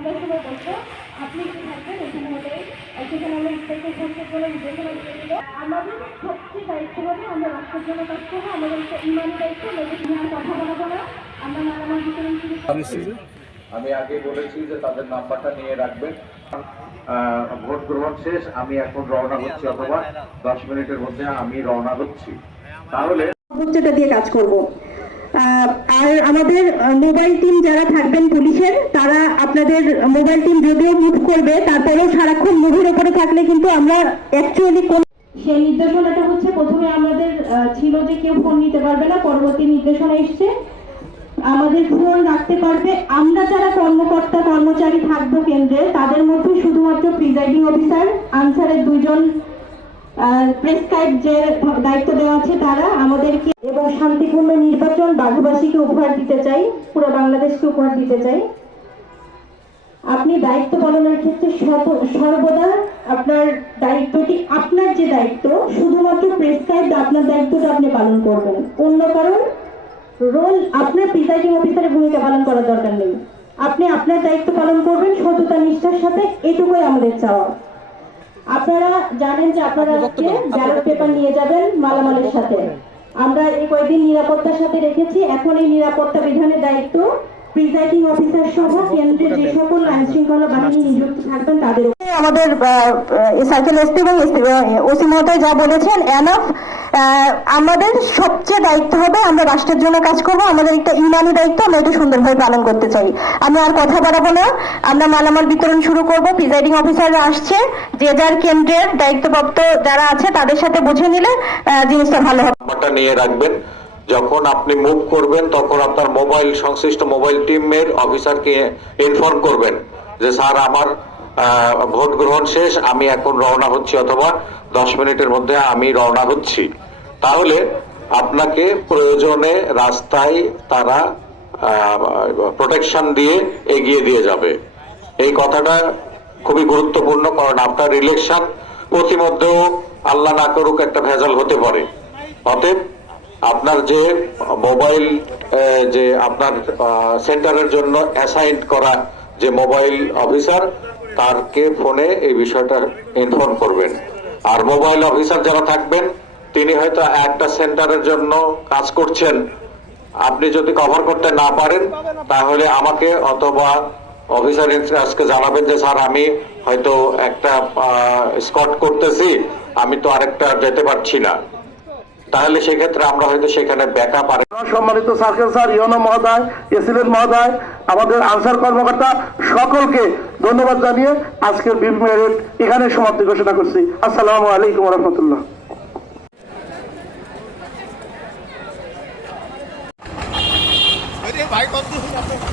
আমরা সবাই বলব আপনি কি থাকবেন এখানে হলে সেখানে আমরা ইন্সপেক্টর থাকতে বলে নির্দেশনা দিয়ে দিল। আমাদের সবচেয়ে দায়িত্ব হবে আমরা রাষ্ট্রের জন্য কাজ করব আমাদের একটা ইমানি দায়িত্ব নিয়ে কথা বলাবো না আমরা শুরু করব। আমি আগে বলেছি যে তাদের নাম্বারটা নিয়ে রাখবেন। আহ, ভোট গ্রহণ শেষ আমি এখন রওনা হচ্ছি অথবা দশ মিনিটের মধ্যে আমি রওনা হচ্ছি। তাহলে দিয়ে কাজ করব। আর আমাদের মোবাইল টিম যারা থাকবেন পুলিশের তারা আপনাদের মোবাইল টিম যদিও মুভ করবে, তারপরেও সারাক্ষণ মুভের উপরে থাকলে কিন্তু আমরা অ্যাকচুয়ালি কোন সেই নির্দেশনাটা হচ্ছে প্রথমে আমাদের ছিল যে কেউ ফোন নিতে পারবে না, পরবর্তী নির্দেশনা এসছে। আমাদের ফোন রাখতে পারবে। আমরা যারা কর্মকর্তা, কর্মচারী থাকব কেন্দ্রে, তাদের মধ্যে শুধুমাত্র প্রিজাইডিং অফিসার আনসারের দুইজন প্রেসক্রাইব যে দায়িত্ব দেওয়া আছে তারা আমাদেরকে এবং শান্তিপূর্ণ নির্বাচন বাঘবাসীকে উপহার দিতে চাই, পুরো বাংলাদেশকে উপহার দিতে চাই। আপনি দায়িত্ব পালনের ক্ষেত্রে সর্বদা আপনার দায়িত্বটি, আপনার যে দায়িত্ব, শুধুমাত্র প্রেসক্রাইব আপনার দায়িত্বটা আপনি পালন করবেন। অন্য কারণ রোল আপনার প্রিসাইডিং অফিসারের ভূমিকা পালন করার দরকার নেই। আপনি আপনার দায়িত্ব পালন করবেন সততা নিষ্ঠার সাথে, এটুকুই আমাদের চাওয়া। আপনারা জানেন যে আপনারা আজকে ব্যালট পেপার নিয়ে যাবেন মালামালের সাথে। আমরা এই কয়েকদিন নিরাপত্তার সাথে রেখেছি। এখন এই নিরাপত্তা বিধানের দায়িত্ব প্রিজাইডিং অফিসার সহ কেন্দ্রে যে সকল আইন শৃঙ্খলা বাহিনী নিযুক্ত থাকবেন তাদের আমাদের সার্কেল এসপি এবং ওসি মহোদয় যা বলেছেন এনাফ আমাদের সবচেয়ে দায়িত্ব হবে, আমরা রাষ্ট্রের জন্য কাজ করব, আমাদের একটা ইমানি দায়িত্ব, আমরা এটা সুন্দরভাবে পালন করতে চাই। আমি আর কথা বাড়াবো না, আমরা মালামাল বিতরণ শুরু করব প্রিজাইডিং অফিসাররা আসছে, যে যার কেন্দ্রের দায়িত্বপ্রাপ্ত যারা আছে, তাদের সাথে বুঝে নিলে জিনিসটা ভালো হবে। নিয়ে রাখবেন, যখন আপনি মুভ করবেন, তখন আপনার মোবাইল সংশ্লিষ্ট মোবাইল টিমের অফিসারকে ইনফর্ম করবেন, যে, স্যার, আমার ভোট গ্রহণ শেষ, আমি এখন রওনা হচ্ছি অথবা দশ মিনিটের মধ্যে আমি রওনা হচ্ছি। তাহলে আপনাকে প্রয়োজনে রাস্তায় তারা প্রোটেকশন দিয়ে এগিয়ে দিয়ে যাবে। এই কথাটা খুবই গুরুত্বপূর্ণ, কারণ আপনার ইলেকশন প্রতিমধ্যেও আল্লাহ না করুক একটা ভেজাল হতে পারে। অতএব আপনার যে মোবাইল যে আপনার সেন্টারের জন্য অ্যাসাইন করা যে মোবাইল অফিসার তারকে ফোনে এই বিষয়টা ইনফর্ম করবেন। আর মোবাইল অফিসার যারা থাকবেন, তিনি হয়তো একটা সেন্টারের জন্য কাজ করছেন। আপনি যদি কভার করতে না পারেন, তাহলে আমাকে অথবা অফিসার ইনচার্জকে জানাবেন যে, স্যার, আমি হয়তো একটা স্কট করতেছি, আমি তো আরেকটা যেতে পারছি না। তাহলে সেক্ষেত্রে আমরা হয়তো সেখানে ব্যাকআপ আর সম্মানিত সার্কেল স্যার ইয়নো মহোদয় এসিলেন মহোদয়, আমাদের আনসার কর্মকর্তা সকলকে ধন্যবাদ জানিয়ে আজকের বিল এখানে সমাপ্তি ঘোষণা করছি। আসসালামু আলাইকুম রহমতুল্লাহ ভাই কত